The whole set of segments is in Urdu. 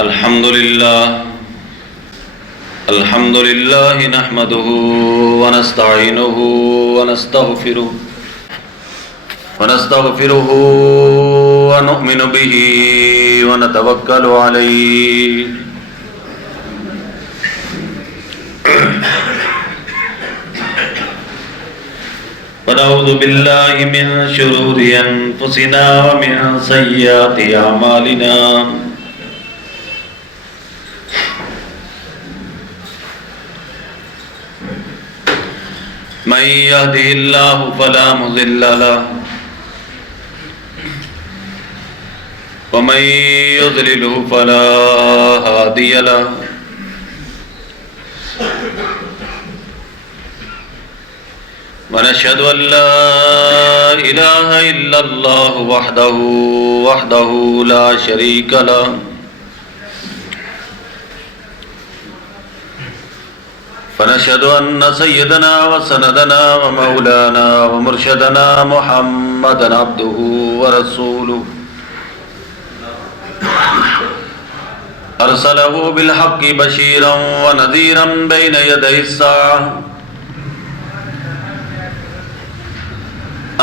الحمد لله نحمده ونستعينه ونستغفره ونؤمن به ونتوكل عليه ونعوذ بالله من شرور أنفسنا ومن سيئات أعمالنا من يهده الله فلا مضل له ومن يضلله فلا هادي له ونشهد أن لا إله إلا الله وحده لا شريك له فنشهد أن سيدنا وسندنا ومولانا ومرشدنا محمدا عبده ورسوله أرسله بالحق بشيرا ونذيرا بين يدي الساعة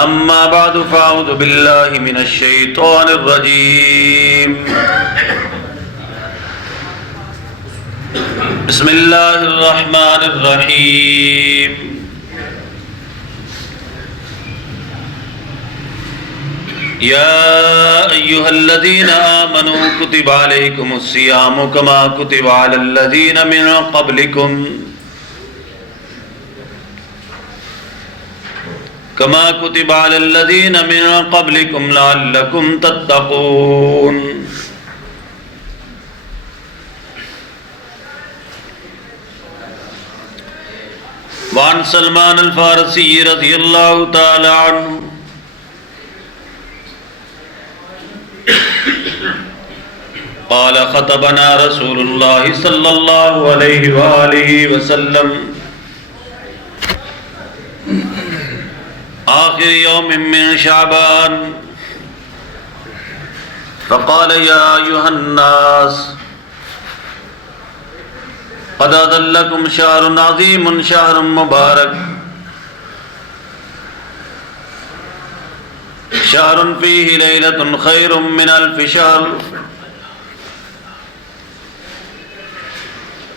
أما بعد فأعوذ بالله من الشيطان الرجيم بسم الله الرحمن الرحيم يا أيها الذين آمنوا كتب عليكم الصيام كما كتب على الذين من قبلكم لعلكم تتقون وعن سلمان الفارسی رضی اللہ تعالی عنہ قال خطبنا رسول اللہ صلی اللہ علیہ وآلہ وسلم آخر يوم من شعبان فقال يا أيها الناس قد أظلكم شهر عظيم شهر مبارك شهر فيه ليلة خير من 1000 شهر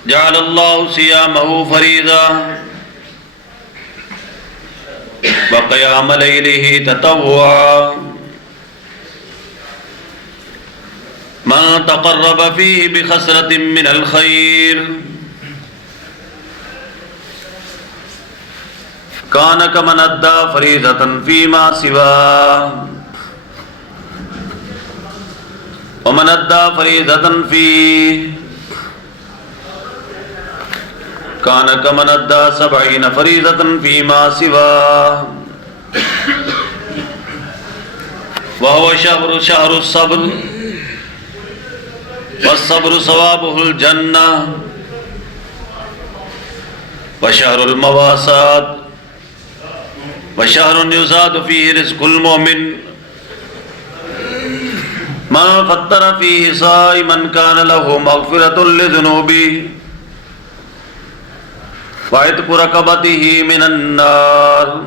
جعل الله صيامه فريضة وقيام ليله تطوعا ما تقرب فيه بخسرة من الخير كان كمن أدى فريضة فيما سواه ومن أدى فريضة فيه كان كمن أدى 70 فريضة فيما سواه وهو شهر الصبر والصبر ثوابه الجنة وشهر المواساة وشهر يزاد فيه رزق المؤمن ما فطر فيه صائما كان له مغفرة لذنوبه وعتق رقبته من النار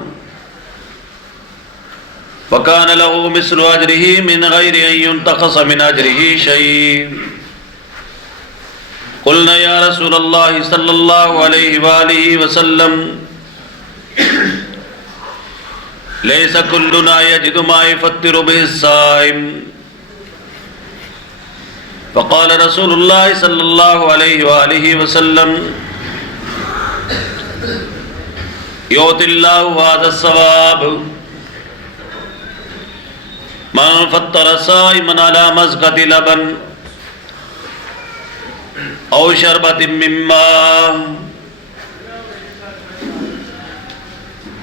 وكان له مثل أجره من غير أن ينتقص من أجره شيء قلنا يا رسول الله صلى الله عليه وآله وسلم ليس كلنا يجد ما يفطر به الصائم فقال رسول الله صلى الله عليه وآله وسلم يؤتي الله هذا الثواب من فطر صائما على مزقة لبن أو شربة من ماء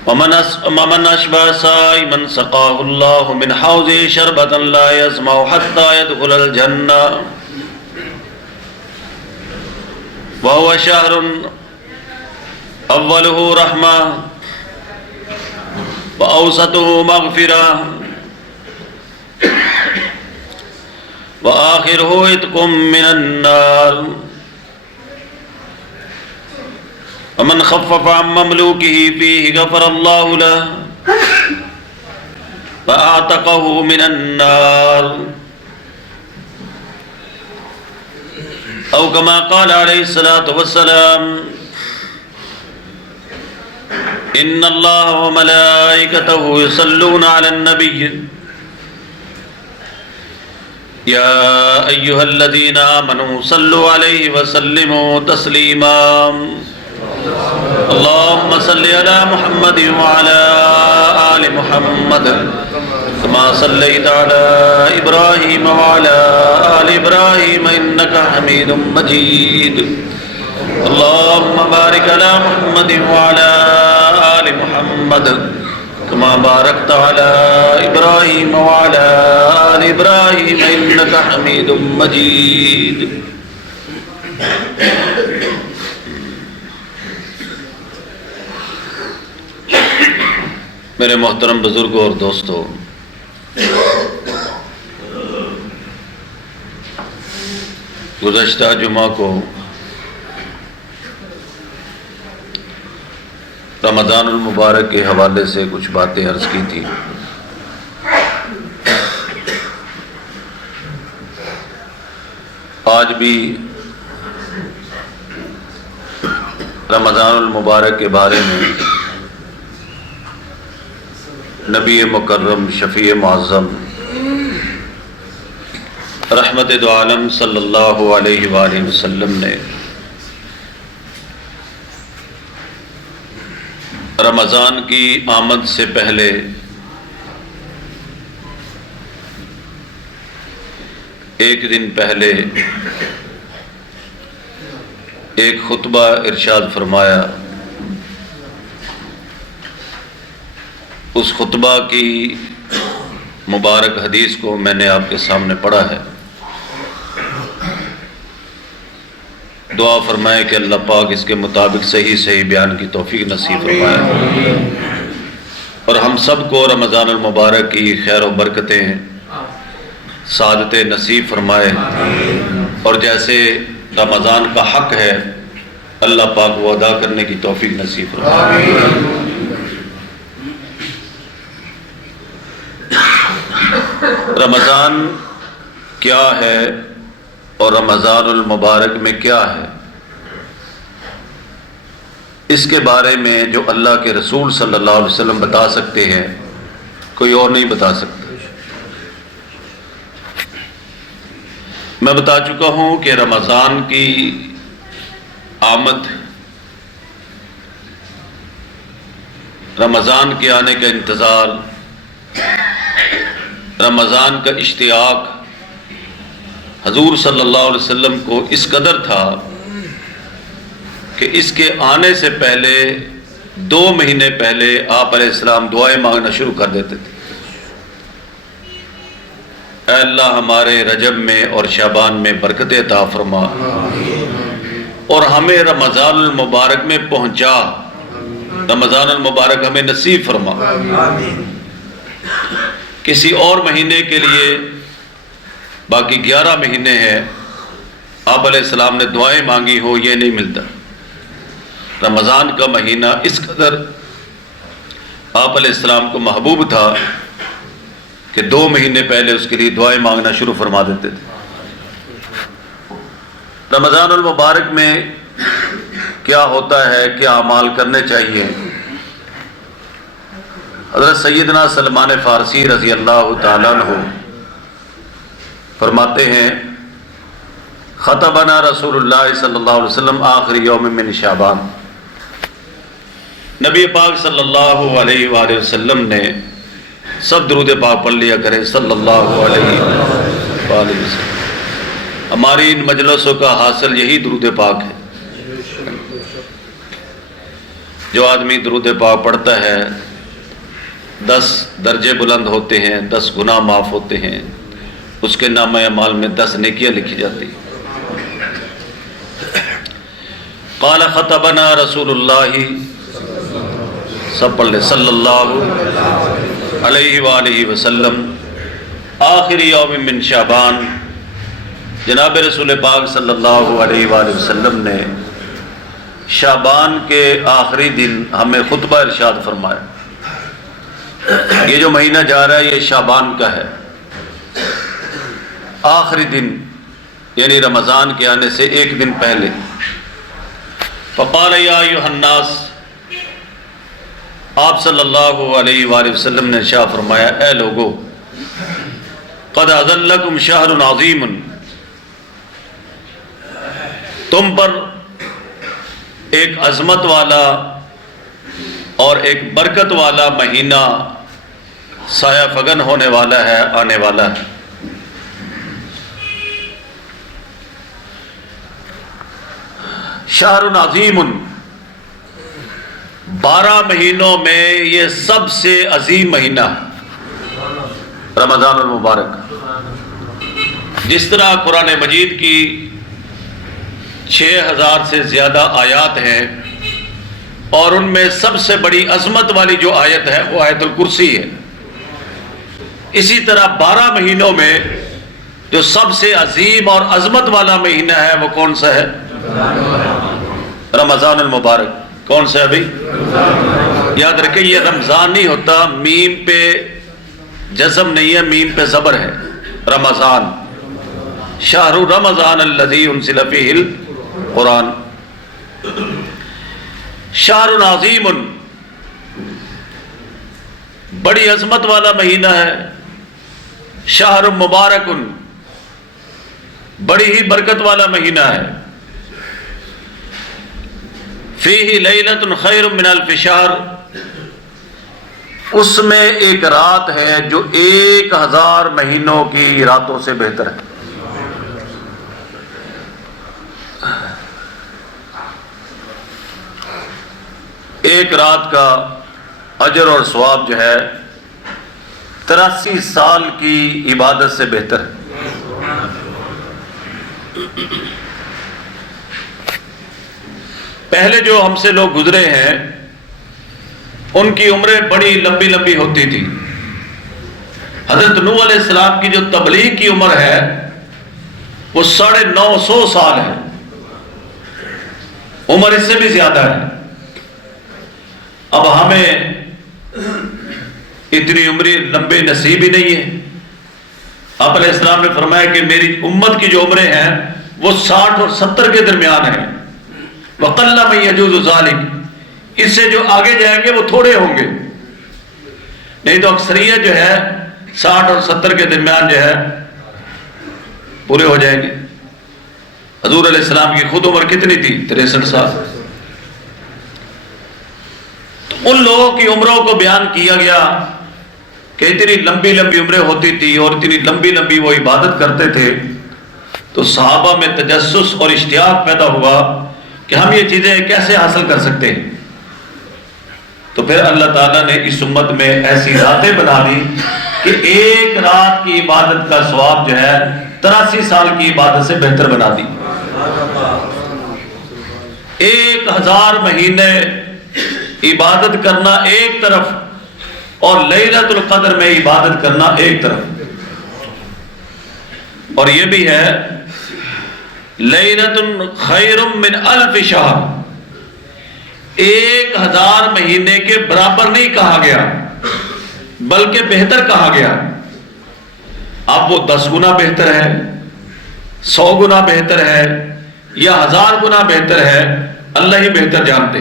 ومن أشبع صائما سقاه الله من حوضه شربة لا يظمأ حتى يدخل الجنة وهو شهر أوله رحمة وأوسطه مغفرة وآخره عتق من النار ومن خفف عن مملوكه فيه غفر الله له فأعتقه من النار أو كما قال عليه الصلاة والسلام إن الله وملائكته يصلون على النبي يا أيها الذين آمنوا صلوا عليه وسلموا تسليما اللهم صل على محمد وعلى آل محمد كما صليت على إبراهيم وعلى آل إبراهيم إنك حميد مجيد اللهم بارك على محمد وعلى آل محمد كما باركت على إبراهيم وعلى آل إبراهيم إنك حميد مجيد میرے محترم بزرگوں اور دوستوں، گزشتہ جمعہ کو رمضان المبارک کے حوالے سے کچھ باتیں عرض کی تھی۔ آج بھی رمضان المبارک کے بارے میں نبی مکرم شفیع معظم رحمت دو عالم صلی اللہ علیہ وآلہ وسلم نے رمضان کی آمد سے پہلے ایک دن پہلے ایک خطبہ ارشاد فرمایا۔ اس خطبہ کی مبارک حدیث کو میں نے آپ کے سامنے پڑھا ہے۔ دعا فرمائے کہ اللہ پاک اس کے مطابق صحیح بیان کی توفیق نصیب فرمائے اور ہم سب کو رمضان المبارک کی خیر و برکتیں سعادتیں نصیب فرمائے، اور جیسے رمضان کا حق ہے اللہ پاک وہ ادا کرنے کی توفیق نصیب فرمائے۔ رمضان کیا ہے اور رمضان المبارک میں کیا ہے، اس کے بارے میں جو اللہ کے رسول صلی اللہ علیہ وسلم بتا سکتے ہیں کوئی اور نہیں بتا سکتا۔ میں بتا چکا ہوں کہ رمضان کی آمد، رمضان کے آنے کا انتظار، رمضان کا اشتیاق حضور صلی اللہ علیہ وسلم کو اس قدر تھا کہ اس کے آنے سے پہلے 2 مہینے پہلے آپ علیہ السلام دعائیں مانگنا شروع کر دیتے تھے۔ اے اللہ ہمارے رجب میں اور شعبان میں برکت عطا فرما اور ہمیں رمضان المبارک میں پہنچا، رمضان المبارک ہمیں نصیب فرما۔ کسی اور مہینے کے لیے باقی 11 مہینے ہیں، آپ علیہ السلام نے دعائیں مانگی ہو یہ نہیں ملتا۔ رمضان کا مہینہ اس قدر آپ علیہ السلام کو محبوب تھا کہ 2 مہینے پہلے اس کے لیے دعائیں مانگنا شروع فرما دیتے تھے۔ رمضان المبارک میں کیا ہوتا ہے، کیا اعمال کرنے چاہیے؟ حضرت سیدنا سلمان فارسی رضی اللہ تعالیٰ عنہ فرماتے ہیں، خطبنا رسول اللہ صلی اللہ علیہ وسلم آخری یوم من شعبان، نبی پاک صلی اللہ علیہ وآلہ وسلم نے، سب درود پاک پڑھ لیا کریں صلی اللہ علیہ وآلہ وسلم۔ ہماری ان مجلسوں کا حاصل یہی درود پاک ہے۔ جو آدمی درود پاک پڑھتا ہے 10 درجے بلند ہوتے ہیں، 10 گناہ معاف ہوتے ہیں، اس کے نامہ اعمال میں 10 نیکیاں لکھی جاتی ہیں۔ قال خطبنا رسول اللہ، سب پڑھ لے، صلی اللہ علیہ وآلہ وسلم، آخری یوم من شعبان، جناب رسول پاک صلی اللہ علیہ وآلہ وسلم نے شعبان کے آخری دن ہمیں خطبہ ارشاد فرمایا. یہ جو مہینہ جا رہا ہے یہ شعبان کا ہے، آخری دن یعنی رمضان کے آنے سے ایک دن پہلے. فقال یا ایھا الناس، آپ صلی اللہ علیہ وآلہ وسلم نے ارشاد فرمایا اے لوگو، قد اذن لکم شہر عظیم، تم پر ایک عظمت والا اور ایک برکت والا مہینہ سایہ فگن ہونے والا ہے، آنے والا ہے. شہر عظیم، 12 مہینوں میں یہ سب سے عظیم مہینہ ہے رمضان المبارک. جس طرح قرآن مجید کی 6000 سے زیادہ آیات ہیں اور ان میں سب سے بڑی عظمت والی جو آیت ہے وہ آیت الکرسی ہے، اسی طرح 12 مہینوں میں جو سب سے عظیم اور عظمت والا مہینہ ہے وہ کون سا ہے؟ رمضان المبارک. کون سا ابھی؟ یاد رکھیں یہ رمضان نہیں ہوتا، میم پہ جزم نہیں ہے، میم پہ زبر ہے. رمضان، شہر رمضان الذی انزل فیہ القرآن. شہر عظیم، بڑی عظمت والا مہینہ ہے. شہر مبارک، بڑی ہی برکت والا مہینہ ہے. فیہ لیلۃ خیر من الف شہر، اس میں ایک رات ہے جو 1000 مہینوں کی راتوں سے بہتر ہے. ایک رات کا اجر اور ثواب جو ہے 83 سال کی عبادت سے بہتر ہے. پہلے جو ہم سے لوگ گزرے ہیں ان کی عمریں بڑی لمبی لمبی ہوتی تھی. حضرت نوح علیہ السلام کی جو تبلیغ کی عمر ہے وہ 950 سال ہے، عمر اس سے بھی زیادہ ہے. اب ہمیں اتنی عمری لمبے نصیب ہی نہیں ہے. آپ علیہ السلام نے فرمایا کہ میری امت کی جو عمریں ہیں وہ 60 اور 70 کے درمیان ہیں. وَقَلَّ مَن يَجُوزُ ذَلِكَ، اس سے جو آگے جائیں گے وہ تھوڑے ہوں گے، نہیں تو اکثریت جو ہے 60 اور 70 کے درمیان جو ہے پورے ہو جائیں گے. حضور علیہ السلام کی خود عمر کتنی تھی؟ 63 سال. تو ان لوگوں کی عمروں کو بیان کیا گیا کہ اتنی لمبی لمبی عمریں ہوتی تھی اور اتنی لمبی لمبی وہ عبادت کرتے تھے. تو صحابہ میں تجسس اور اشتیاق پیدا ہوا کہ ہم یہ چیزیں کیسے حاصل کر سکتے ہیں. تو پھر اللہ تعالیٰ نے اس امت میں ایسی راتیں بنا دی کہ ایک رات کی عبادت کا ثواب جو ہے 83 سال کی عبادت سے بہتر بنا دی. 1000 مہینے عبادت کرنا ایک طرف اور لیلۃ القدر میں عبادت کرنا ایک طرف. اور یہ بھی ہے لیلۃ خیر من الف شہر، 1000 مہینے کے برابر نہیں کہا گیا بلکہ بہتر کہا گیا. اب وہ 10 گنا بہتر ہے، 100 گنا بہتر ہے یا 1000 گنا بہتر ہے، اللہ ہی بہتر جانتے.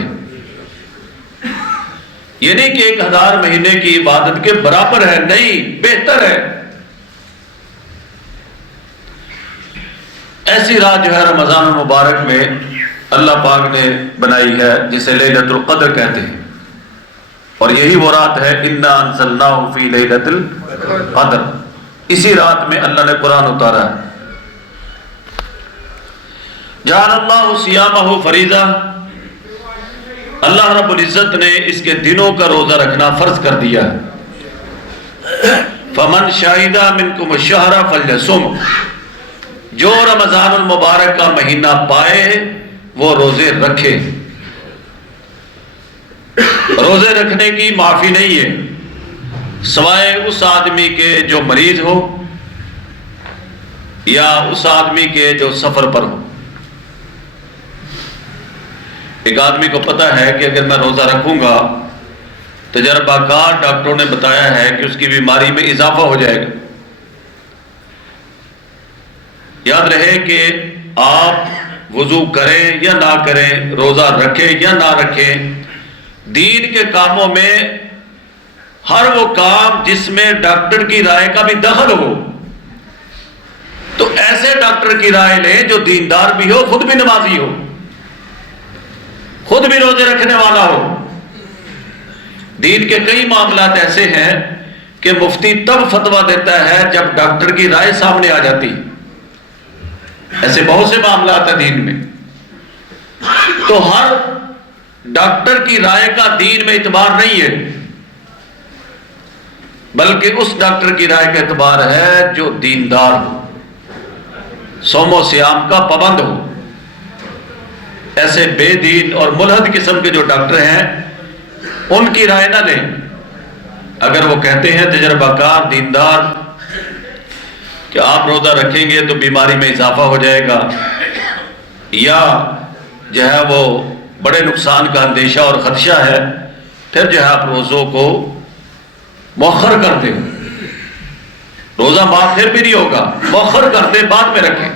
یہ نہیں کہ 1000 مہینے کی عبادت کے برابر ہے، نہیں، بہتر ہے. ایسی رات جو ہے رمضان المبارک میں اللہ پاک نے بنائی ہے جسے لیلۃ القدر کہتے ہیں. اور یہی وہ رات ہے انا انزلناہ فی لیلۃ القدر، اسی رات میں اللہ نے قرآن اتارا ہے. جعل اللہ صیامہ فریضہ، اللہ رب العزت نے اس کے دنوں کا روزہ رکھنا فرض کر دیا ہے. فمن شہد منکم الشہر فلیصم، جو رمضان المبارک کا مہینہ پائے وہ روزے رکھے. روزے رکھنے کی معافی نہیں ہے سوائے اس آدمی کے جو مریض ہو یا اس آدمی کے جو سفر پر ہو۔ ایک آدمی کو پتہ ہے کہ اگر میں روزہ رکھوں گا تجربہ کار ڈاکٹروں نے بتایا ہے کہ اس کی بیماری میں اضافہ ہو جائے گا۔ یاد رہے کہ آپ وضو کریں یا نہ کریں، روزہ رکھیں یا نہ رکھیں، دین کے کاموں میں ہر وہ کام جس میں ڈاکٹر کی رائے کا بھی دخل ہو تو ایسے ڈاکٹر کی رائے لیں جو دیندار بھی ہو، خود بھی نمازی ہو، خود بھی روزے رکھنے والا ہو۔ دین کے کئی معاملات ایسے ہیں کہ مفتی تب فتویٰ دیتا ہے جب ڈاکٹر کی رائے سامنے آ جاتی۔ ایسے بہت سے معاملات ہیں دین میں، تو ہر ڈاکٹر کی رائے کا دین میں اعتبار نہیں ہے، بلکہ اس ڈاکٹر کی رائے کا اعتبار ہے جو دیندار ہو، صوم و سیام کا پابند ہو۔ ایسے بے دین اور ملحد قسم کے جو ڈاکٹر ہیں ان کی رائے نہ لیں۔ اگر وہ کہتے ہیں تجربہ کار دیندار کہ آپ روزہ رکھیں گے تو بیماری میں اضافہ ہو جائے گا، یا جو ہے وہ بڑے نقصان کا اندیشہ اور خدشہ ہے، پھر جو ہے آپ روزوں کو مؤخر کر دیں، روزہ معاف پھر بھی نہیں ہوگا، مؤخر کر دیں، بعد میں رکھیں۔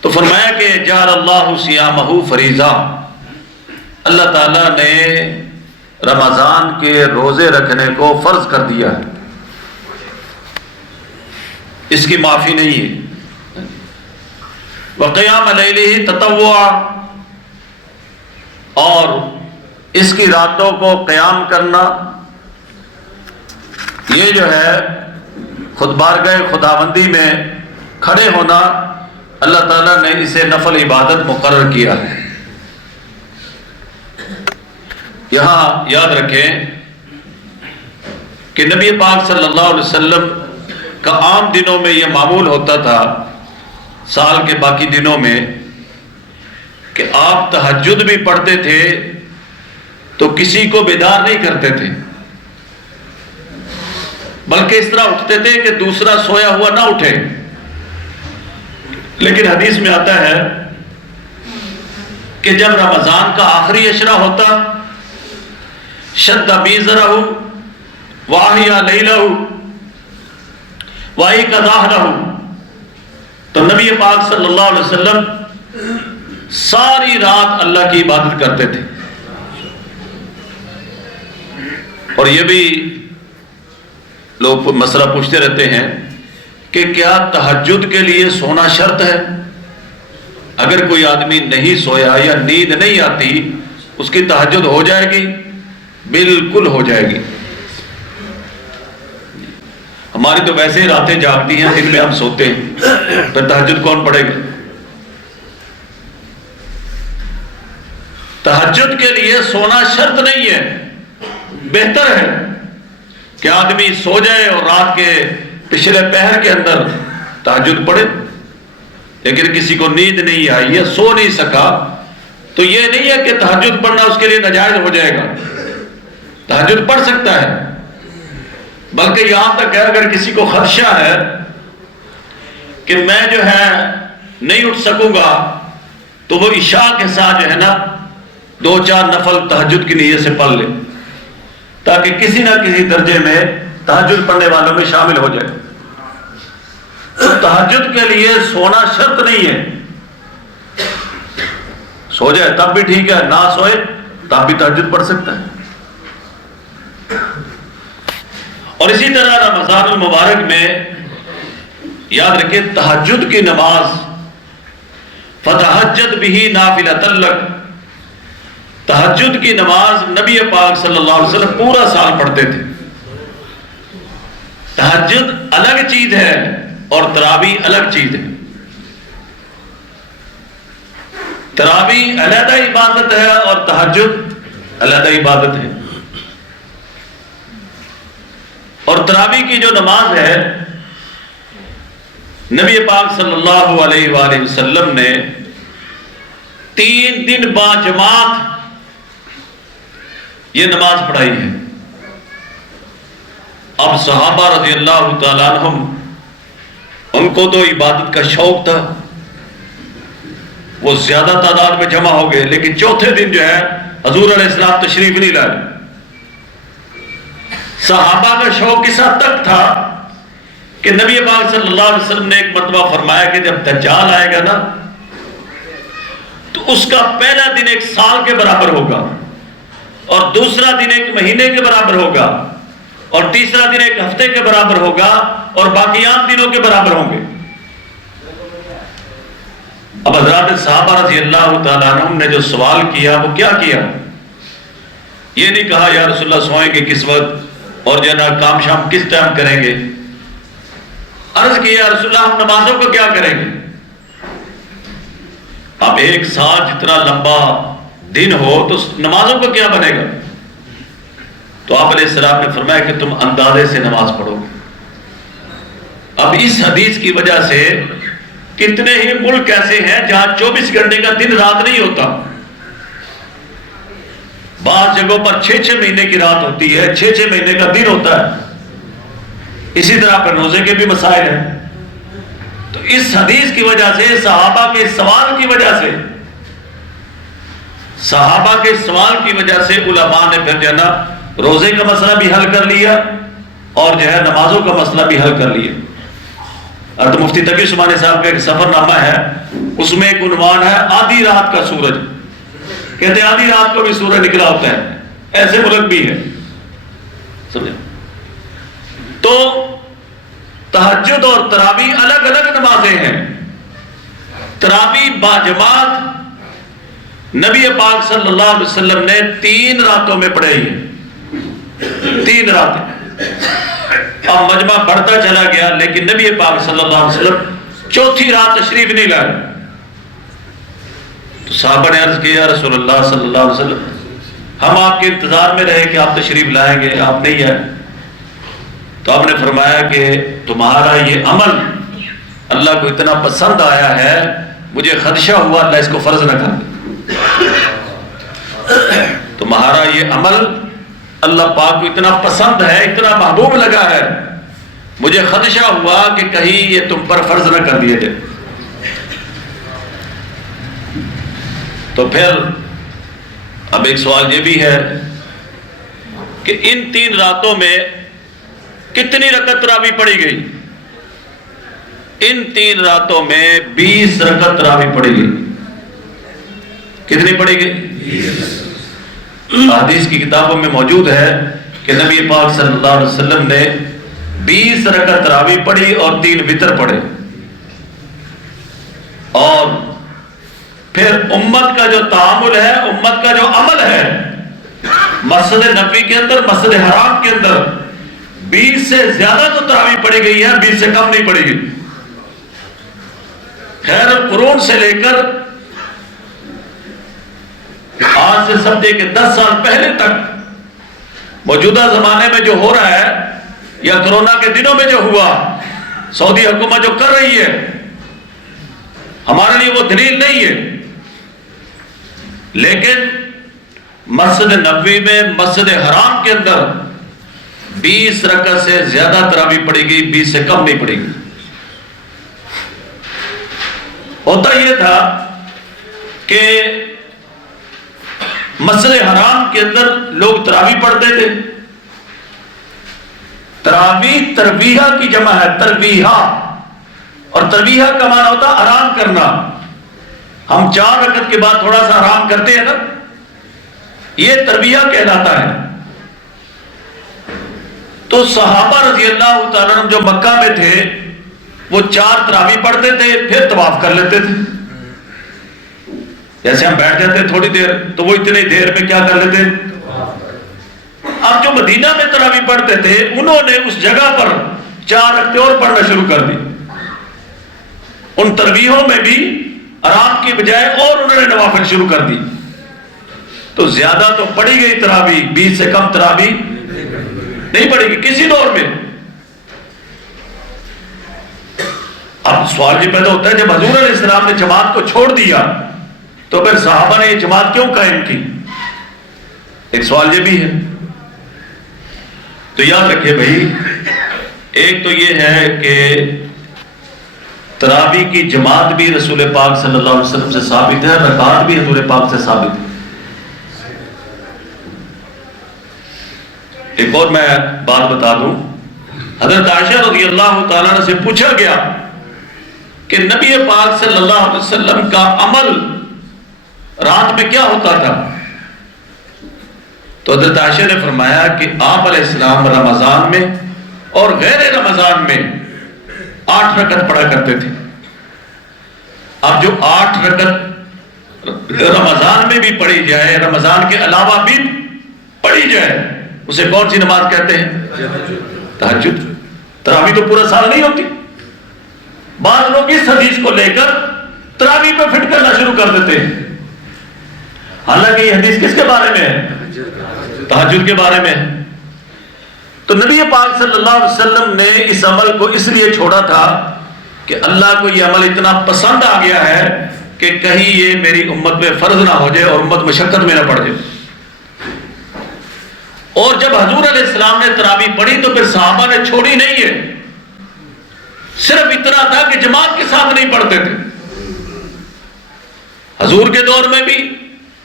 تو فرمایا کہ جعل اللہ صیامہ فریضہ، اللہ تعالیٰ نے رمضان کے روزے رکھنے کو فرض کر دیا ہے، اس کی معافی نہیں ہے۔ وقیام لیلہ تطوعا، اور اس کی راتوں کو قیام کرنا، یہ جو ہے خود بارگاہ خداوندی میں کھڑے ہونا، اللہ تعالیٰ نے اسے نفل عبادت مقرر کیا ہے۔ یہاں یاد رکھیں کہ نبی پاک صلی اللہ علیہ وسلم کا عام دنوں میں یہ معمول ہوتا تھا، سال کے باقی دنوں میں، کہ آپ تہجد بھی پڑھتے تھے تو کسی کو بیدار نہیں کرتے تھے، بلکہ اس طرح اٹھتے تھے کہ دوسرا سویا ہوا نہ اٹھے۔ لیکن حدیث میں آتا ہے کہ جب رمضان کا آخری عشرہ ہوتا، شد میزرہ واحیا لیلہ وائی قضاہ، تو نبی پاک صلی اللہ علیہ وسلم ساری رات اللہ کی عبادت کرتے تھے۔ اور یہ بھی لوگ مسئلہ پوچھتے رہتے ہیں کہ کیا تہجد کے لیے سونا شرط ہے؟ اگر کوئی آدمی نہیں سویا یا نیند نہیں آتی، اس کی تہجد ہو جائے گی؟ بالکل ہو جائے گی۔ ہماری تو ویسے ہی راتیں جاگتی ہیں، دن میں ہم سوتے ہیں، پھر تہجد کون پڑھے گا؟ تہجد کے لیے سونا شرط نہیں ہے، بہتر ہے کہ آدمی سو جائے اور رات کے پچھلے پہر کے اندر تہجد پڑھے۔ لیکن کسی کو نیند نہیں آئی یا سو نہیں سکا تو یہ نہیں ہے کہ تہجد پڑھنا اس کے لیے ناجائز ہو جائے گا، تہجد پڑھ سکتا ہے، بلکہ یہاں تک ہے اگر کسی کو خدشہ ہے کہ میں جو ہے نہیں اٹھ سکوں گا تو وہ عشاء کے ساتھ جو ہے نا 2-4 نفل تہجد کی نیت سے پڑھ لے، تاکہ کسی نہ کسی درجے میں تہجد پڑھنے والوں میں شامل ہو جائے۔ تہجد کے لیے سونا شرط نہیں ہے، سو جائے تب بھی ٹھیک ہے، نہ سوئے تب بھی تہجد پڑھ سکتا ہے۔ اور اسی طرح رمضان المبارک میں یاد رکھیں تہجد کی نماز، فتہجد بہ نافلۃ لک، تہجد کی نماز نبی پاک صلی اللہ علیہ وسلم پورا سال پڑھتے تھے۔ تہجد الگ چیز ہے اور تراویح الگ چیز ہے۔ تراویح علیحدہ عبادت ہے اور تہجد علیحدہ عبادت ہے۔ اور تراویح کی جو نماز ہے نبی پاک صلی اللہ علیہ وآلہ وسلم نے 3 دن باجماعت یہ نماز پڑھائی ہے۔ اب صحابہ رضی اللہ تعالیٰ عنہم ان کو تو عبادت کا شوق تھا، وہ زیادہ تعداد میں جمع ہو گئے، لیکن چوتھے دن جو ہے حضور علیہ السلام تشریف نہیں لائے۔ صحابہ کا شوق اس حد تک تھا کہ نبی پاک صلی اللہ علیہ وسلم نے ایک مرتبہ فرمایا کہ جب دجال آئے گا نا تو اس کا پہلا دن 1 سال کے برابر ہوگا، اور دوسرا دن 1 مہینے کے برابر ہوگا، اور تیسرا دن 1 ہفتے کے برابر ہوگا، اور باقیات دنوں کے برابر ہوں گے۔ اب حضرات صحابہ رضی اللہ تعالیٰ عنہم نے جو سوال کیا وہ کیا کیا؟ یہ نہیں کہا یا رسول اللہ سوئیں گے کس وقت اور جناب کام شام کس ٹائم کریں گے، عرض کیا یا رسول اللہ ہم نمازوں کو کیا کریں گے؟ اب 1 سال جتنا لمبا دن ہو تو نمازوں کو کیا بنے گا؟ تو آپ علیہ السلام نے فرمایا کہ تم اندازے سے نماز پڑھو گے۔ اب اس حدیث کی وجہ سے کتنے ہی ملک ایسے ہیں جہاں 24 گھنٹے کا دن رات نہیں ہوتا، بعض جگہوں پر 6 مہینے کی رات ہوتی ہے، 6 مہینے کا دن ہوتا ہے۔ اسی طرح پر روزے کے بھی مسائل ہیں۔ تو اس حدیث کی وجہ سے، صحابہ کے سوال کی وجہ سے، علماء نے پھر جو ہے نا روزے کا مسئلہ بھی حل کر لیا اور جو ہے نمازوں کا مسئلہ بھی حل کر لیا۔ اور مفتی تقی عثمانی صاحب کا ایک سفر نامہ ہے، اس میں ایک عنوان ہے آدھی رات کا سورج۔ کہتے ہیں آدھی رات کو بھی سورج نکلا ہوتا ہے، ایسے ملک بھی ہے، سمجھے؟ تو تہجد اور تراویح الگ الگ نمازیں ہیں۔ تراویح باجماعت نبی پاک صلی اللہ علیہ وسلم نے 3 راتوں میں پڑھائی ہے، 3 راتیں۔ اب مجمع بڑھتا چلا گیا، لیکن نبی پاک صلی اللہ علیہ وسلم 4تھی رات تشریف نہیں لائے۔ تو صحابہ نے عرض کیا یا رسول اللہ صلی اللہ علیہ وسلم ہم آپ کے انتظار میں رہے کہ آپ تشریف لائیں گے، آپ نہیں آئے۔ تو آپ نے فرمایا کہ تمہارا یہ عمل اللہ کو اتنا پسند آیا ہے، مجھے خدشہ ہوا اللہ اس کو فرض نہ کر دے۔ تمہارا یہ عمل اللہ پاک کو اتنا پسند ہے، اتنا محبوب لگا ہے، مجھے خدشہ ہوا کہ کہیں یہ تم پر فرض نہ کر دیے جائے۔ تو پھر اب ایک سوال یہ بھی ہے کہ ان 3 راتوں میں کتنی رکعت تراویح پڑھی گئی؟ ان 3 راتوں میں 20 رکعت تراویح پڑھی گئی۔ کتنی پڑھی گئی؟ حدیث کی کتابوں میں موجود ہے کہ نبی پاک صلی اللہ علیہ وسلم نے 20 رکعت تراویح پڑھی اور 3 وتر پڑھے۔ اور پھر امت کا جو تعامل ہے، امت کا جو عمل ہے، مسجد نبوی کے اندر، مسجد حرام کے اندر 20 سے زیادہ تو تراویح پڑھی گئی ہے، 20 سے کم نہیں پڑھی گئی۔ خیر القرون سے لے کر آج سے سمجھے کہ 10 سال پہلے تک موجودہ زمانے میں جو ہو رہا ہے یا کرونا کے دنوں میں جو ہوا، سعودی حکومت جو کر رہی ہے، ہمارے لیے وہ دلیل نہیں ہے۔ لیکن مسجد نبوی میں، مسجد حرام کے اندر 20 رکعت سے زیادہ تراویح پڑھی گئی، 20 سے کم نہیں پڑھی گئی۔ ہوتا یہ تھا کہ مسجد حرام کے اندر لوگ تراویح پڑھتے تھے۔ تراویح ترویحہ کی جمع ہے، ترویحہ، اور ترویحہ کا معنی ہوتا ہے آرام کرنا۔ ہم 4 رکعت کے بعد تھوڑا سا آرام کرتے ہیں نا، یہ ترویحہ کہلاتا ہے۔ تو صحابہ رضی اللہ تعالیٰ عنہ جو مکہ میں تھے وہ 4 تراویح پڑھتے تھے، پھر طواف کر لیتے تھے۔ جیسے ہم بیٹھ جاتے تھوڑی دیر تو وہ اتنی دیر میں کیا کر لیتے۔ اب جو مدینہ میں تراویح پڑھتے تھے انہوں نے اس جگہ پر 4 رکعتیں اور پڑھنا شروع کر دی۔ ان تراویحوں میں بھی آرام کی بجائے اور انہوں نے نوافل شروع کر دی۔ تو زیادہ تو پڑھی گئی تراویح، 20 سے کم تراویح نہیں پڑھی گئی کسی دور میں۔ اب سوال یہ پیدا ہوتا ہے جب حضور علیہ السلام نے جماعت کو چھوڑ دیا تو پھر صحابہ نے یہ جماعت کیوں قائم کی؟ ایک سوال یہ بھی ہے۔ تو یاد رکھیے بھائی، ایک تو یہ ہے کہ تراویح کی جماعت بھی رسول پاک صلی اللہ علیہ وسلم سے ثابت ہے، رکعات بھی حضور پاک سے ثابت ہے۔ ایک اور میں بات بتا دوں، حضرت عائشہ رضی اللہ تعالیٰ عنہ سے پوچھا گیا کہ نبی پاک صلی اللہ علیہ وسلم کا عمل رات میں کیا ہوتا تھا؟ تو حضرت عائشہ نے فرمایا کہ آپ علیہ السلام رمضان میں اور غیر رمضان میں 8 رکعت پڑھا کرتے تھے۔ اب جو 8 رکعت رمضان میں بھی پڑھی جائے، رمضان کے علاوہ بھی پڑھی جائے، اسے کون سی نماز کہتے ہیں؟ تہجد۔ تراویح تو پورا سال نہیں ہوتی۔ بعض لوگ اس حدیث کو لے کر تراویح پہ فٹ کرنا شروع کر دیتے ہیں، حالانکہ یہ حدیث کس کے بارے میں ہے؟ تہجد کے بارے میں ہے۔ تو نبی پاک صلی اللہ علیہ وسلم نے اس عمل کو اس لیے چھوڑا تھا کہ اللہ کو یہ عمل اتنا پسند آ گیا ہے کہ کہیں یہ میری امت میں فرض نہ ہو جائے اور امت مشقت میں نہ پڑ جائے۔ اور جب حضور علیہ السلام نے تراویح پڑھی تو پھر صحابہ نے چھوڑی نہیں ہے، صرف اتنا تھا کہ جماعت کے ساتھ نہیں پڑھتے تھے۔ حضور کے دور میں بھی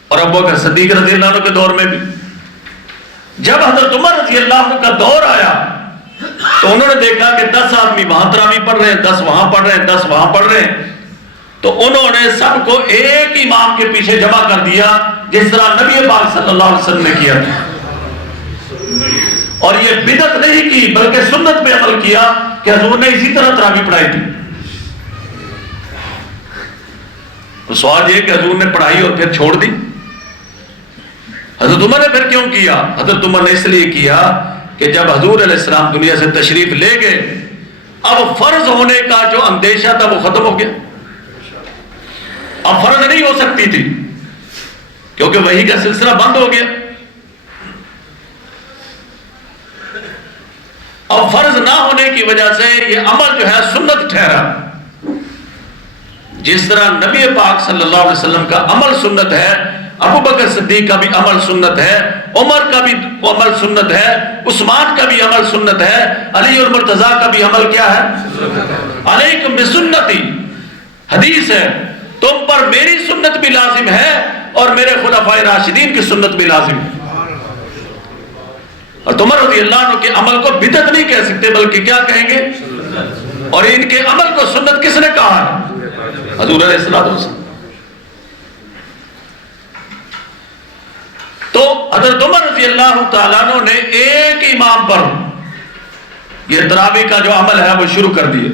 اور ابو بکر صدیق رضی اللہ عنہ کے دور میں بھی۔ جب حضرت عمر رضی اللہ عنہ کا دور آیا تو انہوں نے دیکھا کہ 10 آدمی وہاں تراویح پڑھ رہے ہیں، 10 وہاں پڑھ رہے ہیں، 10 وہاں پڑھ رہے ہیں، تو انہوں نے سب کو ایک امام کے پیچھے جمع کر دیا، جس طرح نبی پاک صلی اللہ علیہ وسلم نے کیا تھا۔ اور یہ بدعت نہیں کی بلکہ سنت پہ عمل کیا کہ حضور نے اسی طرح تراویح پڑھائی تھی۔ تو سوال یہ کہ حضور نے پڑھائی اور پھر چھوڑ دی۔ حضرت عمر نے پھر کیوں کیا؟ حضرت عمر نے اس لیے کیا کہ جب حضور علیہ السلام دنیا سے تشریف لے گئے، اب فرض ہونے کا جو اندیشہ تھا وہ ختم ہو گیا۔ اب فرض نہیں ہو سکتی تھی کیونکہ وحی کا سلسلہ بند ہو گیا۔ اب فرض نہ ہونے کی وجہ سے یہ عمل جو ہے سنت ٹھہرا۔ جس طرح نبی پاک صلی اللہ علیہ وسلم کا عمل سنت ہے، ابو بکر صدیق کا بھی عمل سنت ہے، عمر کا بھی عمل سنت ہے، عثمان کا بھی عمل سنت ہے، علی اور مرتضیٰ کا بھی عمل کیا ہے؟ علیکم بسنتی، حدیث ہے تم پر میری سنت بھی لازم ہے اور میرے خلفائے راشدین کی سنت بھی لازم ہے۔ اور عمر رضی اللہ عنہ کے عمل کو بدعت نہیں کہہ سکتے بلکہ کیا کہیں گے؟ اور ان کے عمل کو سنت کس نے کہا ہے؟ حضور علیہ السلام۔ تو حضرت عمر رضی اللہ تعالیٰ عنہ نے ایک امام پر یہ تراویح کا جو عمل ہے وہ شروع کر دیے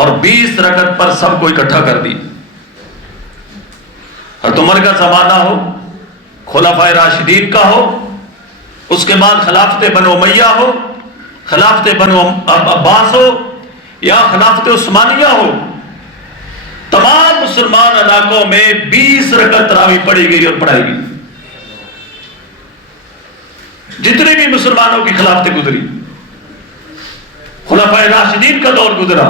اور 20 رکعت پر سب کو اکٹھا کر دی۔ حضرت عمر کا زمانہ ہو، خلفائے راشدین کا ہو، اس کے بعد خلافت بنو امیہ ہو، خلافت بنو عباس ہو یا خلافت عثمانیہ ہو، تمام مسلمان علاقوں میں 20 رکعت تراویح پڑھی گئی اور پڑھائی گئی۔ جتنے بھی مسلمانوں کی خلافتیں گزری، خلفائے راشدین کا دور گزرا،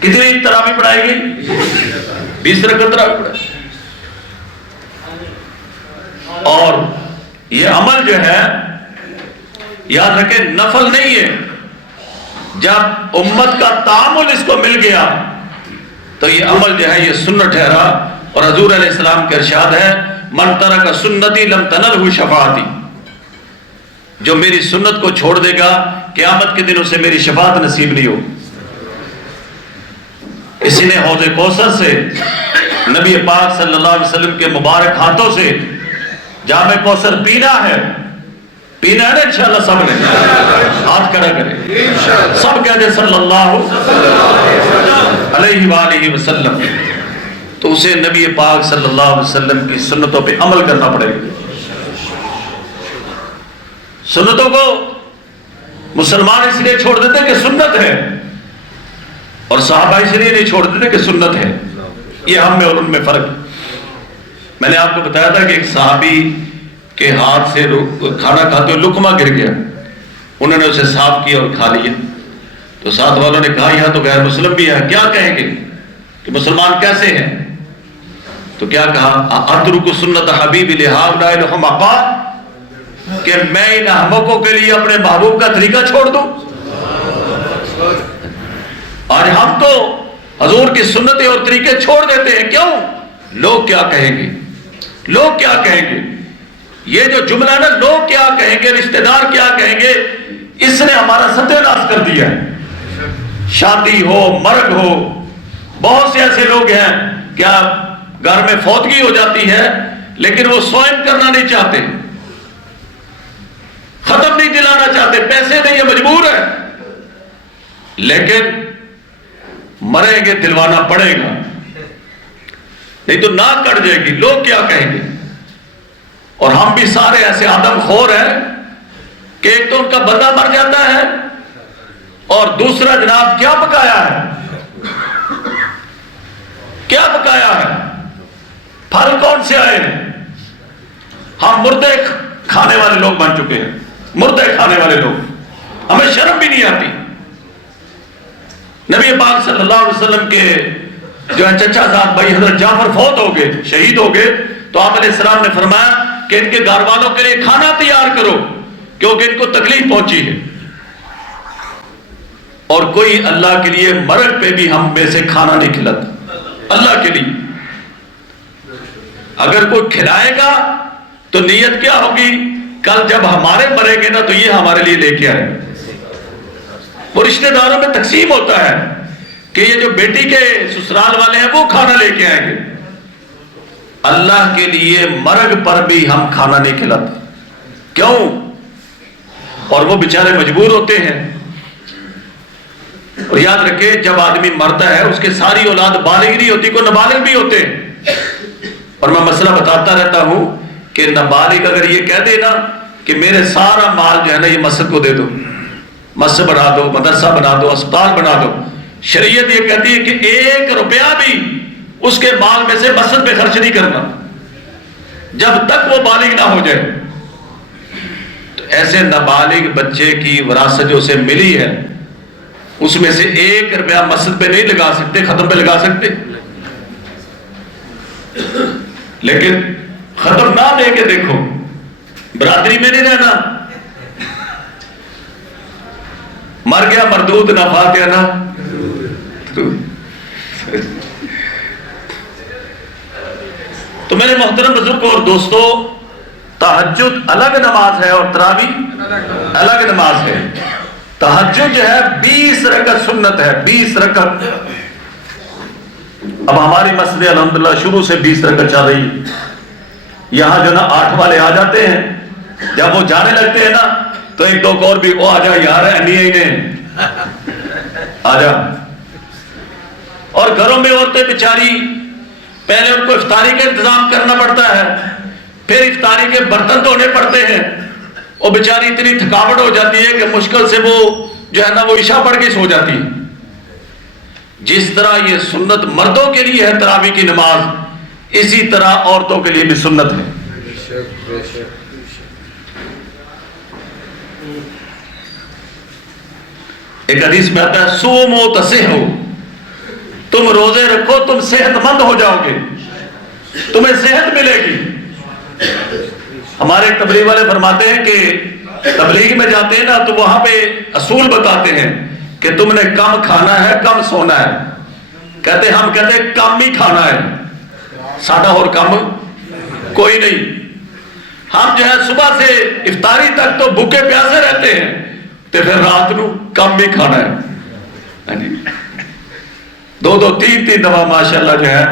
کتنی تراویح پڑھائی گئی؟ 20 رکعت تراویح پڑھائی۔ اور یہ عمل جو ہے یاد رکھیں نفل نہیں ہے۔ جب امت کا تعامل اس کو مل گیا تو یہ عمل جو ہے یہ سنت ٹھہرا، اور حضور علیہ السلام کے ارشاد ہے من ترک سنتی لم تنلہ شفاعتی، جو میری سنت کو چھوڑ دے گا قیامت کے دن اسے میری شفاعت نصیب نہیں ہو۔ کسی نے حوض کوثر سے نبی پاک صلی اللہ علیہ وسلم کے مبارک ہاتھوں سے جام کوثر پینا ہے نا انشاءاللہ، سب نے ہاتھ کھڑا کرے، سب کہہ دے صلی اللہ علیہ وآلہ وسلم، تو اسے نبی پاک صلی اللہ علیہ وسلم کی سنتوں پہ عمل کرنا پڑے گا۔ سنتوں کو مسلمان اس لیے چھوڑ دیتے کہ سنت ہے، اور صحابہ اس لیے نہیں چھوڑ دیتے کہ سنت ہے۔ یہ ہم میں اور ان میں فرق ہے۔ میں نے آپ کو بتایا تھا کہ ایک صحابی کے ہاتھ سے کھانا کھاتے ہوئے لقمہ گر گیا، انہوں نے اسے صاف کیا اور کھا لیا، تو ساتھ والوں نے کہا یہاں تو غیر مسلم بھی ہے، کیا کہیں گے کہ مسلمان کیسے ہیں؟ تو کیا کہا اترک سنت حبیب لہؤلاء الحمقاء، کہ میں ان احمقوں کے لیے اپنے محبوب کا طریقہ چھوڑ دوں؟ آج ہم تو حضور کی سنتیں اور طریقے چھوڑ دیتے ہیں. کیوں؟ لوگ کیا کہیں گے، لوگ کیا کہیں گے. یہ جو جملہ نا، لوگ کیا کہیں گے، رشتہ دار کیا کہیں گے، اس نے ہمارا ستیہ ناش کر دیا ہے. شادی ہو، مرگ ہو، بہت سے ایسے لوگ ہیں کیا گھر میں فوتگی ہو جاتی ہے لیکن وہ صائم کرنا نہیں چاہتے، ختم نہیں دلانا چاہتے، پیسے نہیں، یہ مجبور ہے، لیکن مریں گے دلوانا پڑے گا، نہیں تو ناک کٹ جائے گی. لوگ کیا کہیں گے. اور ہم بھی سارے ایسے آدم خور ہیں کہ ایک تو ان کا بندہ مر جاتا ہے اور دوسرا جناب کیا پکایا ہے، کیا پکایا ہے، پھل کون سے آئے ہیں. ہم مردے کھانے والے لوگ بن چکے ہیں، مردے کھانے والے لوگ، ہمیں شرم بھی نہیں آتی. نبی پاک صلی اللہ علیہ وسلم کے جو ہے چچا زاد بھائی حضرت جعفر فوت ہو گئے، شہید ہو گئے، تو آپ علیہ السلام نے فرمایا کہ ان کے گھر والوں کے لیے کھانا تیار کرو کیونکہ ان کو تکلیف پہنچی ہے. اور کوئی اللہ کے لیے مرگ پہ بھی ہم میں سے کھانا نہیں کھلاتا. اللہ کے لیے اگر کوئی کھلائے گا تو نیت کیا ہوگی، کل جب ہمارے مرے گے نا تو یہ ہمارے لیے لے کے آئے. وہ رشتہ داروں میں تقسیم ہوتا ہے کہ یہ جو بیٹی کے سسرال والے ہیں وہ کھانا لے کے آئیں گے. اللہ کے لیے مرگ پر بھی ہم کھانا نہیں کھلاتے. کیوں؟ اور وہ بیچارے مجبور ہوتے ہیں. اور یاد رکھیں جب آدمی مرتا ہے اس کے ساری اولاد بالغ نہیں ہوتی، کوئی نابالغ بھی ہوتے ہیں. اور میں مسئلہ بتاتا رہتا ہوں کہ نابالغ اگر یہ کہہ دے نا کہ میرے سارا مال جو ہے نا یہ مسجد کو دے دو، مسجد بنا دو، مدرسہ بنا دو، اسپتال بنا دو، شریعت یہ کہتی ہے کہ 1 روپیہ بھی اس کے مال میں سے مسجد پہ خرچ نہیں کرنا جب تک وہ بالغ نہ ہو جائے. تو ایسے نابالغ بچے کی وراثت جو اسے ملی ہے اس میں سے 1 روپیہ مسجد پہ نہیں لگا سکتے، ختم پہ لگا سکتے. لیکن ختم نہ دے کے دیکھو، برادری میں نہیں رہنا، مر گیا مردود نہ فاتحہ نہ. تو میرے محترم بزرگوں اور دوستو، تہجد الگ نماز ہے اور تراویح الگ نماز ہے. تہجد جو ہے 20 رکعت سنت ہے، 20 رکعت. اب ہماری مسجد الحمدللہ شروع سے 20 رکعت چل رہی ہے. یہاں جو نا 8 والے آ جاتے ہیں، جب وہ جانے لگتے ہیں نا تو 1-2 اور بھی وہ آ جا یار آ جا. اور گھروں میں عورتیں بیچاری پہلے ان کو افطاری کا انتظام کرنا پڑتا ہے، پھر افطاری کے برتن دھونے پڑتے ہیں. اور بیچاری اتنی تھکاوٹ ہو جاتی ہے کہ مشکل سے وہ جو ہے نا وہ عشاء پڑھ کے سو جاتی ہے. جس طرح یہ سنت مردوں کے لیے ہے تراویح کی نماز، اسی طرح عورتوں کے لیے بھی سنت ہے. ایک حدیث میں آتا ہے سومو تصحو، تم روزے رکھو تم صحت مند ہو جاؤ گے، تمہیں صحت ملے گی. ہمارے تبلیغ والے فرماتے ہیں کہ تبلیغ میں جاتے ہیں نا تو وہاں پہ اصول بتاتے ہیں کہ تم نے کم کھانا ہے کم سونا ہے. کہتے ہم کہتے ہیں کم ہی کھانا ہے، ساڈا اور کم کوئی نہیں. ہم جو ہے صبح سے افطاری تک تو بھوکے پیاسے رہتے ہیں، تو پھر رات نو کم بھی کھانا ہے. 2-2 3-3 دفعہ ماشاءاللہ جو ہے.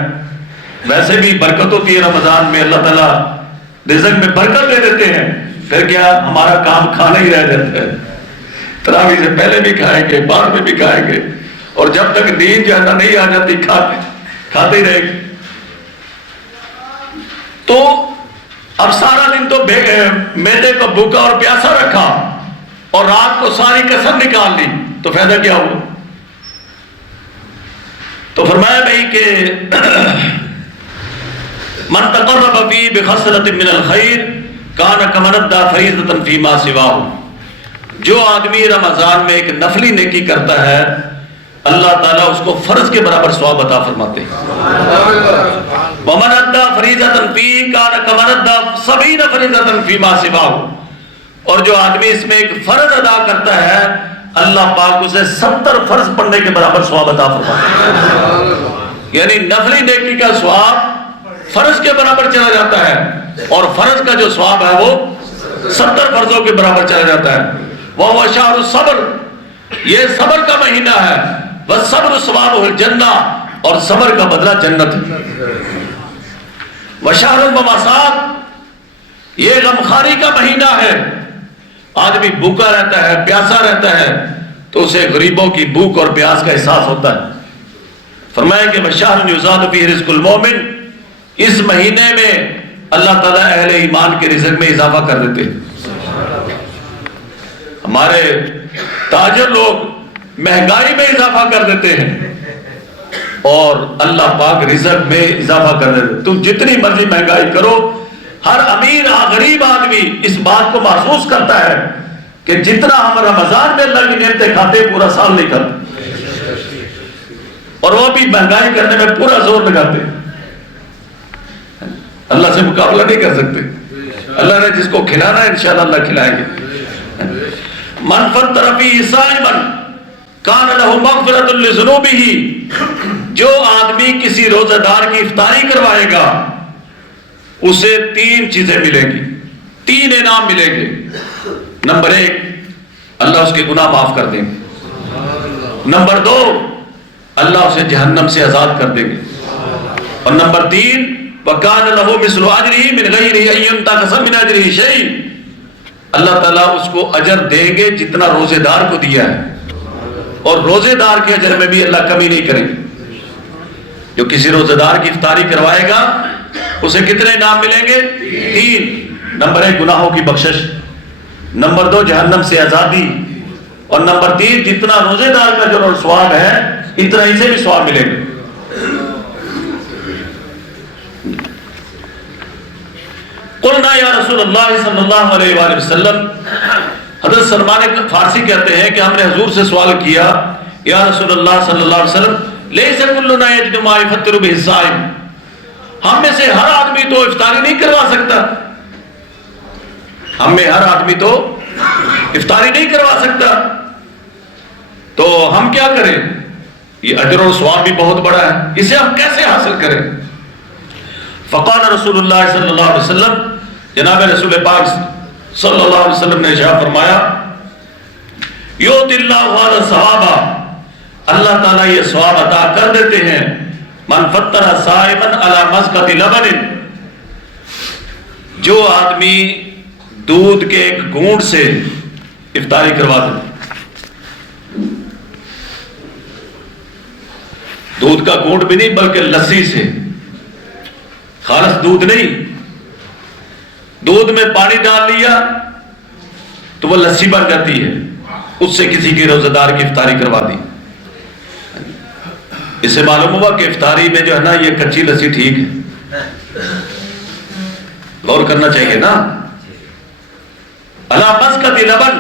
ویسے بھی برکت ہوتی ہے رمضان میں، اللہ تعالیٰ رزق میں برکت دے دیتے ہیں. پھر کیا ہمارا کام کھانا ہی رہ جاتا ہے. تراویح سے پہلے بھی کھائیں گے، بعد میں بھی کھائیں گے، اور جب تک نیند جو ہے نا نہیں آ جاتی کھاتے ہی رہے گے. تو اب سارا دن تو میدے کو بھوکا اور پیاسا رکھا اور رات کو ساری کسر نکال لی، تو فائدہ کیا ہوا؟ تو فرمایا بھائی کہ من تقرب فی بخصلۃ من الخیر کان کمن ادى فریضۃ فیما سواہ. جو آدمی رمضان میں ایک نفلی نیکی کرتا ہے اللہ تعالیٰ اس کو فرض کے برابر ثواب عطا فرماتے ہیں. ومن ادى فریضۃ فی کان کمن ادى 70 فریضۃ فیما سواہ. اور جو آدمی اس میں ایک فرض ادا کرتا ہے اللہ پاک اسے 70 فرض پڑھنے کے برابر ثواب عطا فرمائے. یعنی نفلی نیکی کا ثواب فرض کے برابر چلا جاتا ہے، اور فرض کا جو ثواب ہے وہ 70 فرضوں کے برابر چلا جاتا ہے. وہ شہر الصبر، یہ صبر کا مہینہ ہے. والصبر ثوابہ الجنہ، اور صبر کا بدلہ جنت ہے. وشہر المواسات، یہ غمخواری کا مہینہ ہے. آدمی بھوکا رہتا ہے، پیاسا رہتا ہے، تو اسے غریبوں کی بھوک اور پیاس کا احساس ہوتا ہے. فرمایا کہ وشہر یزاد فیہ رزق المومن، اس مہینے میں اللہ تعالیٰ اہل ایمان کے رزق میں اضافہ کر دیتے ہیں. ہمارے تاجر لوگ مہنگائی میں اضافہ کر دیتے ہیں، اور اللہ پاک رزق میں اضافہ کر دیتے ہیں. تم جتنی مرضی مہنگائی کرو، ہر امیر غریب آدمی اس بات کو محسوس کرتا ہے کہ جتنا ہم رمضان میں اللہ کی نعمتیں کھاتے پورا سال نہیں کھاتے، اور وہ بھی مہنگائی کرنے میں پورا زور لگاتے. اللہ سے مقابلہ نہیں کر سکتے. اللہ نے جس کو کھلانا ہے انشاءاللہ اللہ کھلائیں گے. من فطر فیہ صائما کان لہ مغفرۃ لذنوبہ، جو آدمی کسی روزہ دار کی افطاری کروائے گا اسے 3 چیزیں ملیں گی، 3 انعام ملیں گے. نمبر 1، اللہ اس کے گناہ معاف کر دیں گے. نمبر 2، اللہ اسے جہنم سے آزاد کر دیں گے. اور نمبر 3، وَكَانَ لَهُ مِثْلُ أَجْرِهِ مِنْ غَيْرِ أَنْ يُنْتَقَصَ مِنْ أَجْرِهِ شَيْءٍ، اللہ تعالیٰ اس کو اجر دیں گے جتنا روزے دار کو دیا ہے، اور روزے دار کے اجر میں بھی اللہ کمی نہیں کریں گے. جو کسی روزے دار کی افطاری کروائے گا اسے کتنے انعام ملیں گے؟ 3. نمبر 1، گناہوں کی بخشش. نمبر 2، جہنم سے آزادی. اور نمبر 3، جتنا روزے دار کا جو ثواب ہے اتنا ہی سے بھی ثواب ملے گا. قلنا یا رسول اللہ صلی اللہ علیہ وآلہ وسلم، حضرت سلمان فارسی کہتے ہیں کہ ہم نے حضور سے سوال کیا، یا رسول اللہ صلی اللہ علیہ وسلم، لیس کلنا یجد ما یفطر بہ الصائم، ہم میں سے ہر آدمی تو افطاری نہیں کروا سکتا، ہم میں ہر آدمی تو افطاری نہیں کروا سکتا، تو ہم کیا کریں؟ یہ اجر و ثواب بھی بہت بڑا ہے، اسے ہم کیسے حاصل کریں؟ فقال رسول اللہ صلی اللہ علیہ وسلم، جناب رسول پاک صلی اللہ علیہ وسلم نے ارشاد فرمایا، یؤتی اللہ ھذا الثواب، اللہ تعالیٰ یہ ثواب عطا کر دیتے ہیں، من فطر صائما علی مزقۃ لبن، جو آدمی دودھ کے ایک گھونٹ سے افطاری کروا دے. دودھ کا گھونٹ بھی نہیں بلکہ لسی سے، خالص دودھ نہیں، دودھ میں پانی ڈال لیا تو وہ لسی بن جاتی ہے، اس سے کسی کی روزہ دار کی افطاری کروا دی. اس سے معلوم ہوا کہ افطاری میں جو ہے نا یہ کچی لسی ٹھیک ہے، غور کرنا چاہیے نا. علی مزقۃ لبن،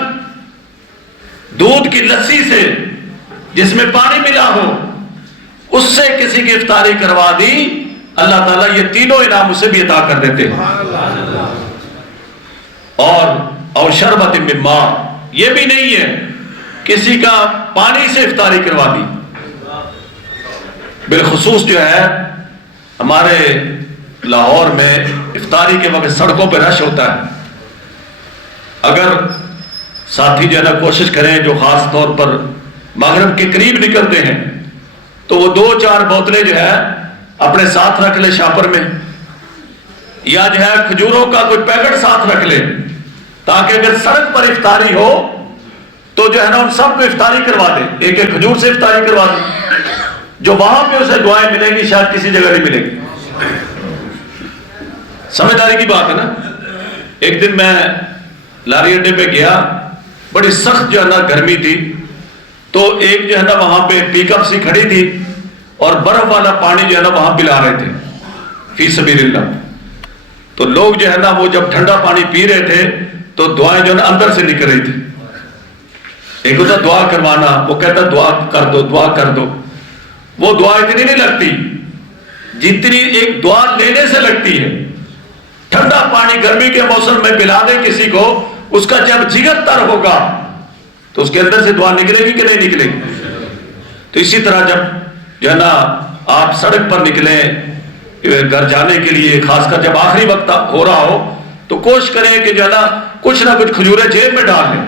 دودھ کی لسی سے جس میں پانی ملا ہو، اس سے کسی کی افطاری کروا دی، اللہ تعالیٰ یہ تینوں انعام اسے بھی عطا کر دیتے ہیں. اور او شربت من ماء، یہ بھی نہیں ہے کسی کا پانی سے افطاری کروا دی. بالخصوص جو ہے ہمارے لاہور میں افطاری کے وقت سڑکوں پہ رش ہوتا ہے، اگر ساتھی جو ہے نا کوشش کریں جو خاص طور پر مغرب کے قریب نکلتے ہیں تو وہ 2-4 بوتلیں جو ہے اپنے ساتھ رکھ لے شاپر میں، یا جو ہے کھجوروں کا کوئی پیکٹ ساتھ رکھ لے، تاکہ اگر سڑک پر افطاری ہو تو جو ہے نا ان سب کو افطاری کروا دے، ایک ایک کھجور سے افطاری کروا دے، جو وہاں پہ اسے دعائیں ملیں گی شاید کسی جگہ نہیں ملیں گی. سمجھداری کی بات ہے نا. ایک دن میں لاری اڈے پہ گیا، بڑی سخت جو ہے نا گرمی تھی، تو ایک جو ہے نا وہاں پہ پک اپ سی کھڑی تھی اور برف والا پانی جو ہے نا وہاں پلا رہے تھے فی سبیل اللہ. تو لوگ جو ہے نا وہ جب ٹھنڈا پانی پی رہے تھے تو دعائیں جو ہے نا اندر سے نکل رہی تھی. ایک ہوتا دعا کروانا، وہ کہتا دعا کر دو دعا کر دو، وہ دعا اتنی نہیں لگتی جتنی ایک دعا لینے سے لگتی ہے. ٹھنڈا پانی گرمی کے موسم میں پلا دے کسی کو، اس کا جب جگر تر ہوگا تو اس کے اندر سے دعا نکلے گی کہ نہیں نکلے گی؟ تو اسی طرح جب جو ہے نا آپ سڑک پر نکلیں گھر جانے کے لیے، خاص کر جب آخری وقت ہو رہا ہو، تو کوشش کریں کہ جو ہے نا کچھ نہ کچھ کھجوریں جیب میں ڈال لیں،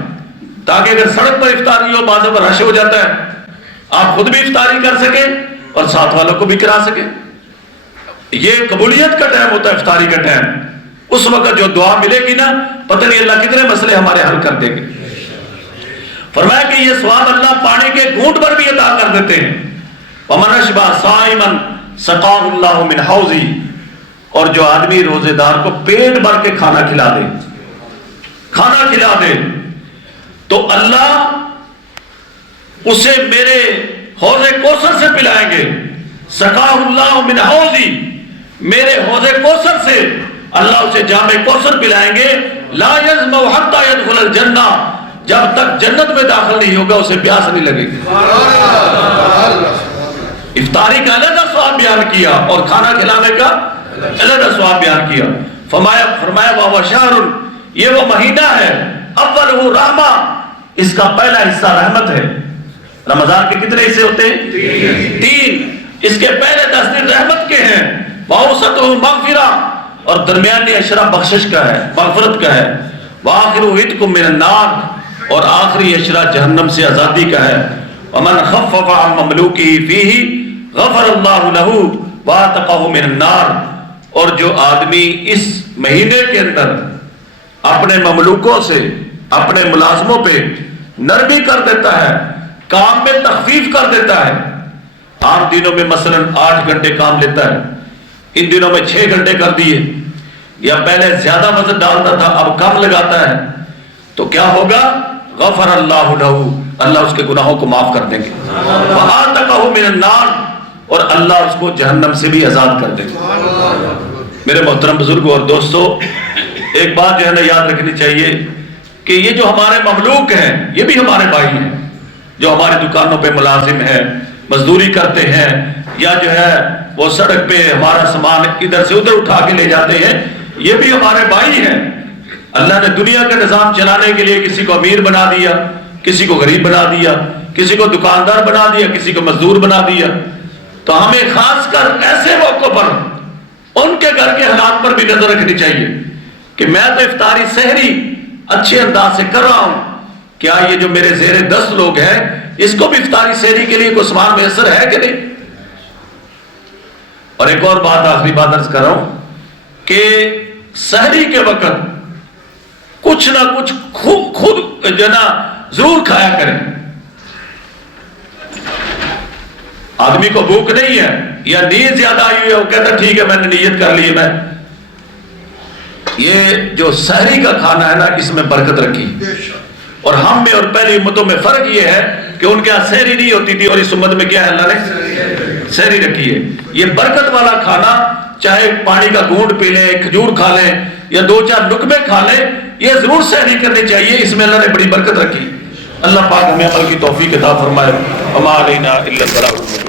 تاکہ اگر سڑک پر افطاری ہو، بعض پر رش ہو جاتا ہے، آپ خود بھی افطاری کر سکیں اور ساتھ والوں کو بھی کرا سکیں۔ یہ قبولیت کا ٹائم ہوتا ہے، افطاری کا ٹائم۔ اس وقت جو دعا ملے گی نا، پتہ نہیں اللہ کتنے مسئلے ہمارے حل کر دیں گے۔ فرمایا کہ یہ ثواب اللہ پانی کے گھونٹ پر بھی عطا کر دیتے ہیں۔ وَمَنْ أَشْبَعَ صَائِمًا سَقَاهُ اللَّهُ مِنْ حَوْضِهِ، اور جو آدمی روزے دار کو پیٹ بھر کے کھانا کھلا دے تو اللہ اسے میرے حوض کوثر سے پلائیں گے۔ سَقَاهُ اللَّهُ مِنْ حَوْضِهِ، میرے حوض کوثر سے اللہ اسے جام کوثر پلائیں گے۔ لَا يَزْمَوْ حَتَّى يَدْخُلَ الْجَنَّةَ، جب تک جنت میں داخل نہیں ہوگا اسے پیاس نہیں لگے گی۔ افطاری کا علیحدہ ثواب بیان کیا اور کھانا کھلانے کا علیحدہ ثواب بیان کیا۔ فرمایا وَهُوَ شَهْرٌ، یہ وہ مہینہ ہے، اولہ رحمہ، اس کا پہلا حصہ رحمت ہے۔ رمضان کے کتنے حصے ہوتے ہیں؟ 3۔ اس کے پہلے 10 دن رحمت کے ہیں، وَأَوْسَطُهُ مَغْفِرَةٌ، اور درمیانی عشرہ بخشش کا ہے، مغفرت کا ہے، وَآخِرُهُ عِتْقٌ مِّنَ النَّارِ، اور آخری عشرہ جہنم سے آزادی کا ہے۔ وَمَنْ خَفَّفَ عَن مَمْلُوكِهِ فِيهِ غَفَرَ اللَّهُ لَهُ وَأَعْتَقَهُ مِنَ النَّارِ، اور جو آدمی اس مہینے کے اندر اپنے مملوکوں سے، اپنے ملازموں پہ نرمی کر دیتا ہے، کام میں تخفیف کر دیتا ہے۔ عام دنوں میں مثلا 8 گھنٹے کام لیتا ہے، ان دنوں میں 6 گھنٹے کر دیے، یا پہلے زیادہ وزن ڈالتا تھا اب کم لگاتا ہے، تو کیا ہوگا؟ غفر اللہ لہو، اللہ اس کے گناہوں کو معاف کر دیں گے۔ وَآتَقَهُ مِنَ النَّارِ، اور اللہ اس کو جہنم سے بھی آزاد کر دیں گے۔ میرے محترم بزرگوں اور دوستو، ایک بات جو ہے نا یاد رکھنی چاہیے کہ یہ جو ہمارے مملوک ہیں یہ بھی ہمارے بھائی ہیں، جو ہماری دکانوں پہ ملازم ہیں، مزدوری کرتے ہیں، یا جو ہے وہ سڑک پہ ہمارا سامان ادھر سے ادھر اٹھا کے لے جاتے ہیں، یہ بھی ہمارے بھائی ہیں۔ اللہ نے دنیا کا نظام چلانے کے لیے کسی کو امیر بنا دیا، کسی کو غریب بنا دیا، کسی کو دکاندار بنا دیا، کسی کو مزدور بنا دیا۔ تو ہمیں خاص کر ایسے موقعوں پر ان کے گھر کے حالات پر بھی نظر رکھنی چاہیے کہ میں تو افطاری سحری اچھے انداز سے کر رہا ہوں، کیا یہ جو میرے زیر 10 لوگ ہیں اس کو بھی افطاری سحری کے لیے کوئی سامان میسر ہے کہ نہیں؟ اور ایک اور بات، آخری بات عرض کر رہا ہوں کہ سحری کے وقت کچھ نہ کچھ خود جو نا ضرور کھایا کریں۔ آدمی کو بھوک نہیں ہے یا نیند زیادہ آئی ہے، وہ کہتا ٹھیک ہے میں نے نیت کر لی، میں یہ جو سحری کا کھانا ہے نا اس میں برکت رکھی، اور ہم میں اور پہلی امتوں میں فرق یہ ہے کہ ان کے ہاں سحری نہیں ہوتی تھی، اور اس امت میں کیا ہے اللہ نے سحری رکھی ہے۔ یہ برکت والا کھانا، چاہے پانی کا گھونٹ پی لیں، کھجور کھا لیں یا 2-4 لقمے کھا لیں، یہ ضرور سحری کرنی چاہیے، اس میں اللہ نے بڑی برکت رکھی۔ اللہ پاک ہمیں عمل کی توفیق عطا فرمائے۔ وما علینا الا البلاغ۔